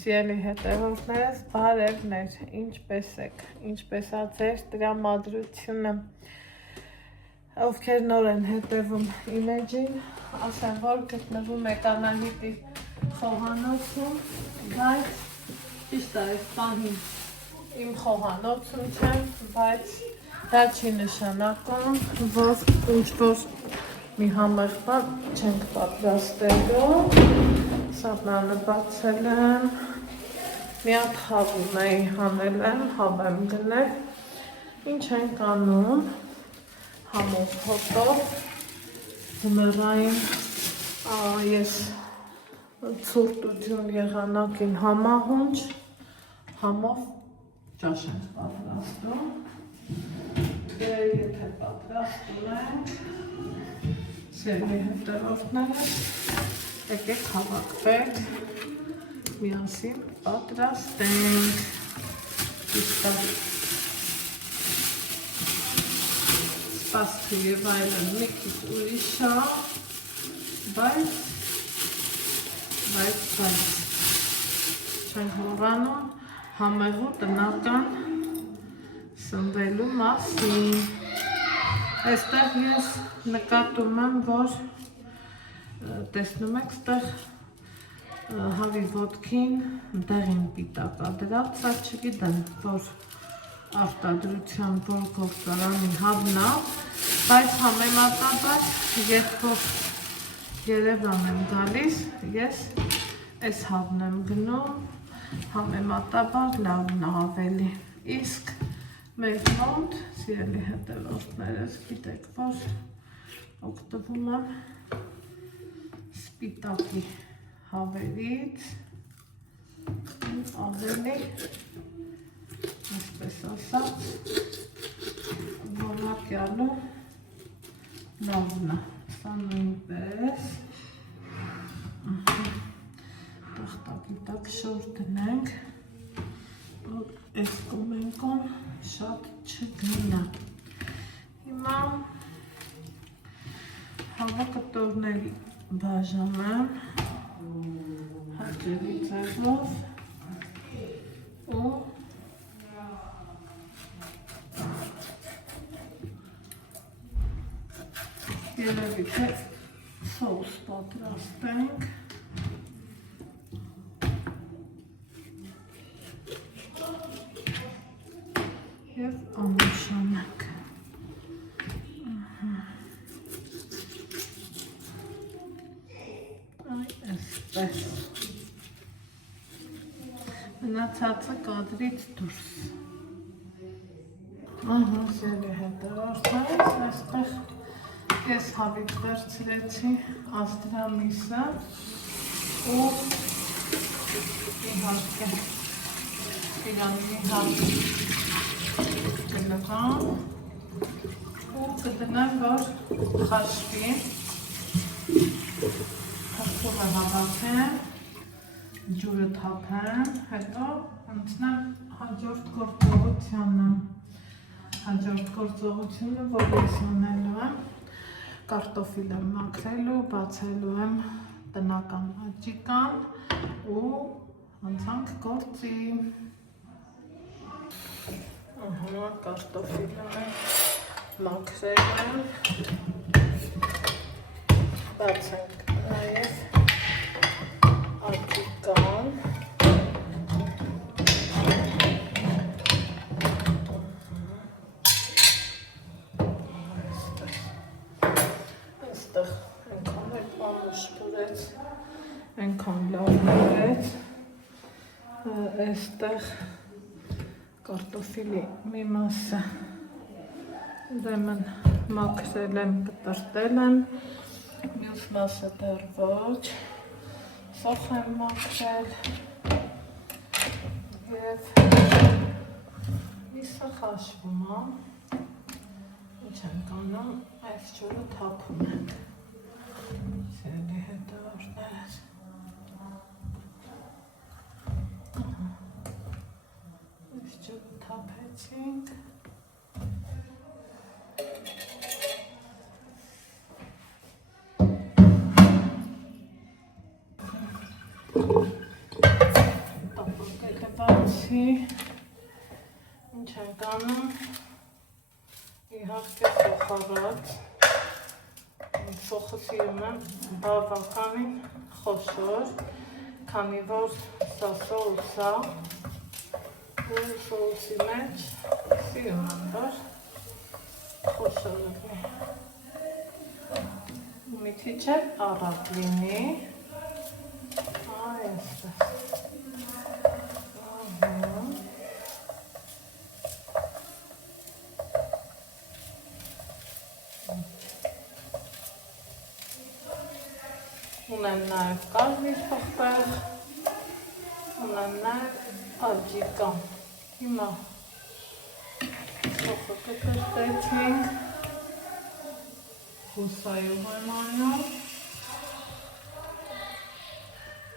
Սիրելի հետևորդներս, բարևներ, ինչպես եք, ինչպես ա ձեր տրամադրությունը, ովքեր նոր են հետևում իմ էջին, ասեմ, որ գտնվում եք Անահիտի խոհանոցում, բայց ճիշտ է այս պահին իմ խոհանոցում չեմ, բայց դա չի նշանակում, որ ինչ-որ մի համեղ բան չենք պատրաստելու, սապնանը բացել եմ, մի հատ հավ ունեի հանել եմ, հավ եմ գնել, ինչ ենք անում, համով հոտով, ձմեռային ես ցուրտ ու ջուն եղանակին համահունչ, համով ճաշ ենք պատրաստում, եթե պատրաստում ենք, սիրելի հետևորդները, եկեք հավաքվեք, միասին պատրաստենք, սպասքը և այլն մի քիչ ուրիշ է, բայց չենք մոռանում համեղու տնական սնվելու մասին։ Այստեղ ես նկատում եմ, որ տեսնում եք, ստեղ հավի ոտքին դեղին պիտակ ա դրած, սա չգիտեմ, որ արտադրության որ գործարանի հավն ա, բայց համեմատաբար, երբ որ Երևան եմ գալիս, ես այս հավն եմ գնում, համեմատաբար լավն ա ավելի, իսկ մեր մոտ, սիրելի հետևորդներս, գիտեք, որ օգտվում եմ սպիտակի հավերից, ավելի, այսպես ասած, որակյալու լավն է, սա նույնպես, տախտակի տակ շոր դնենք, որ այս կոմենկոն շատ չգնա։ Հիմա հավը կտորների բաժանեմ հաճելի ձևով ու երևի թե սոուս պատրաստենք և անուշանենք։ Այսպես մնացածը կադրից դուրս։ Ահա, սիրելի հետևորդներս, այստեղ ես հավիտ վերցրեցի աստրամիսը ու իհարկե իրանի հավիտ կլղամ ու կդնեմ, որ խաշվի, հրթումը հավաքեմ, ջուրը թափեմ, հետո ընցնեմ հաջորդ գործողությանը, որ ես ունելու եմ, կարտոֆիլ եմ մաքրելու, բացելու եմ տնական աճիկան ու անցանք գործի։ Ահա կարտոֆիլը մաքրել եմ, բացենք նաև աճիկան, այստեղ ենքան էլ պանուշ բուրեց, ենքան լավ բուրեց, այստեղ կարտոֆիլի մի մասը ուրեմն մաքրել եմ, կտրտել եմ, մյուս մասը դեռ ոչ, սոխ եմ մաքրել և միսը խաշվում է, ինչ ենք անում, այս ջուրը թափում ենք, սիրելի հետևորդներս։ Այս ջուրը թափեցինք, գցեցի, ինչ ենք անում, իհարկե սոխարած, սոխը սիրում եմ բավականին խոշոր, քանի որ սա սոուս է, ու սոուսի մեջ սիրում եմ, որ խոշոր լինի, մի քիչ էլ առատ լինի, այստեղ, ունեմ նաև կարմիր պղպեղ, ունեմ նաև աջիկա, հիմա սոխը կկրտեցինք, հուսայով եմ անում,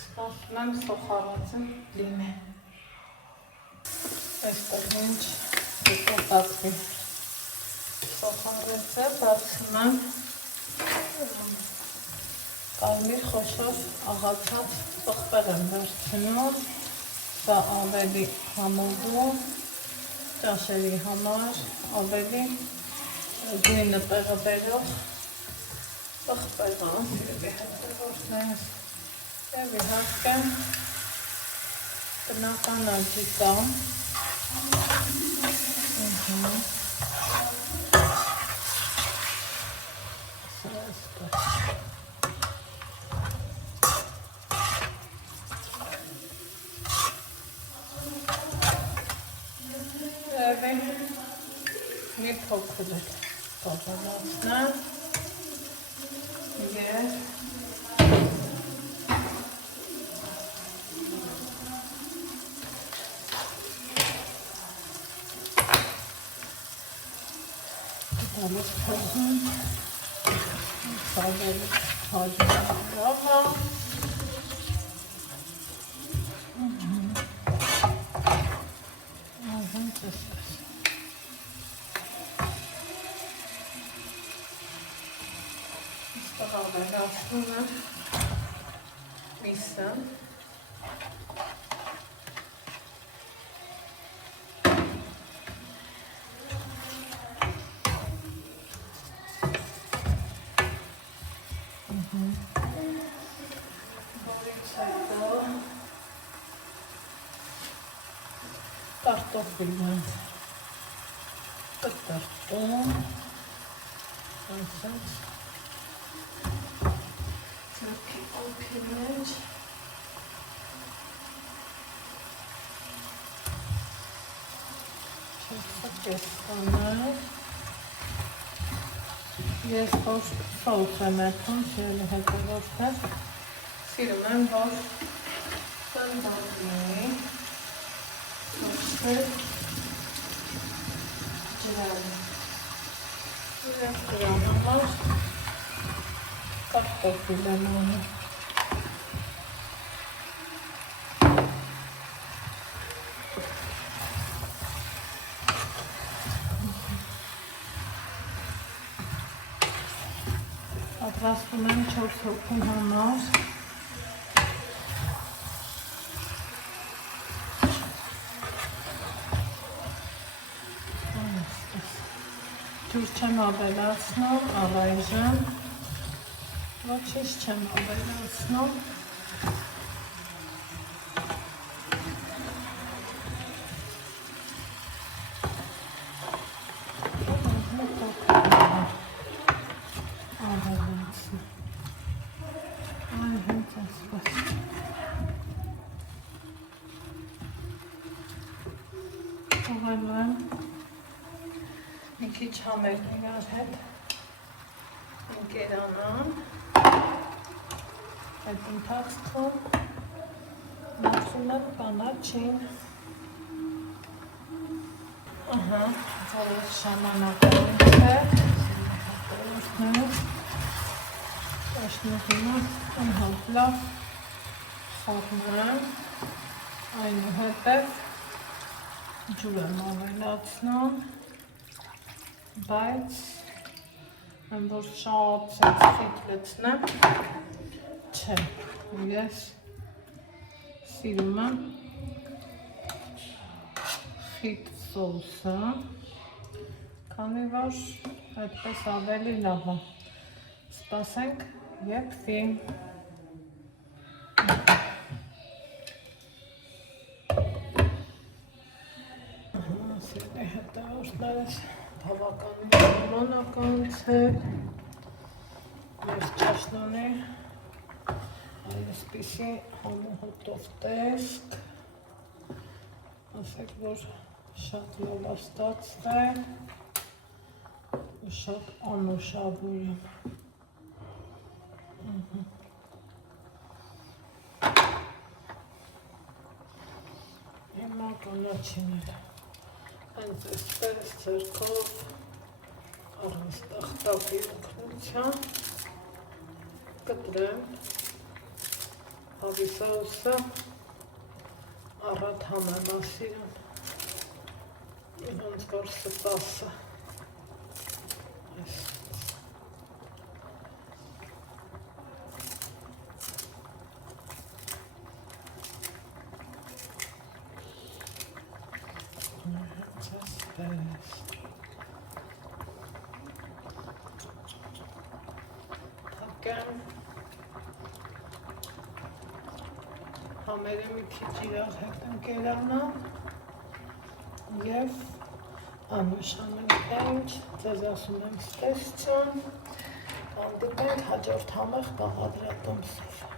սպասում եմ սոխարածը լինի, այստեղ ինչ կտածվի, սոխարածը բացում եմ, կարմիր խոշոր աղացած պղպեղ եմ վերցնում, սա ավելի համոզում, ճաշերի համար ավելի գույնը տեղը բերող պղպեղ է, սիրելի հետևորդներ, և իհարկե բնական աջիկա, մի փոքր էլ բավականացնեմ և դալուց փոխում սավելի հաջում լավա ավելացնում եմ միսը, որից հետո կարտոֆիլը կտրտում, այսպես ձեռքի օդի մեջ չխկես կանել ես որ սոուս եմ էրթում սիրելի հետևորդներ սիրում եմ որ սնդակնի ոչտեր ջրալի և դրա համար կարտոֆիլ եմ անում պատրաստում եմ 4 հոգու համար ջուր չեմ ավելացնում առայժմ ոչինչ չեմ ավելացնում մի քիչ համերգ իրար հետ ընկերանան այդ ընթացքում մտցում եմ կանաչին որոշ ժամանակավոր է Աշնորհինը անհատ լավ խառնեմ այնուհետև ջուր եմ ավելացնում բայց եմ որ շատ խիտ լցնեմ չէ ես սիրում եմ խիտ սոուսը, քանի որ այդպես ավելի լավ է։ Սպասենք եւ ֆի։ Սիրելի հետևորդներ, բավականին ժամանակացել մեր ճաշնանի այսպիսի համոհոտով տեսք, ասեք, որ շատ լավ ստացվել ու շատ անուշաբույր եմ։ Հիմա կանաչին էլ հենց այսպես ձեռքով առանց տախտակի օգնության կտրեմ հավի սոուսը, առատ համեմասիրեմ, ոնց որ սպասը։ Թակեմ, համերը մի քիչ իրար հետ ընկերանա և անուշանենք, ձեզ ասում եմ ստեսություն, հանդիպենք հաջորդ համեղ բաղադրատոմսով։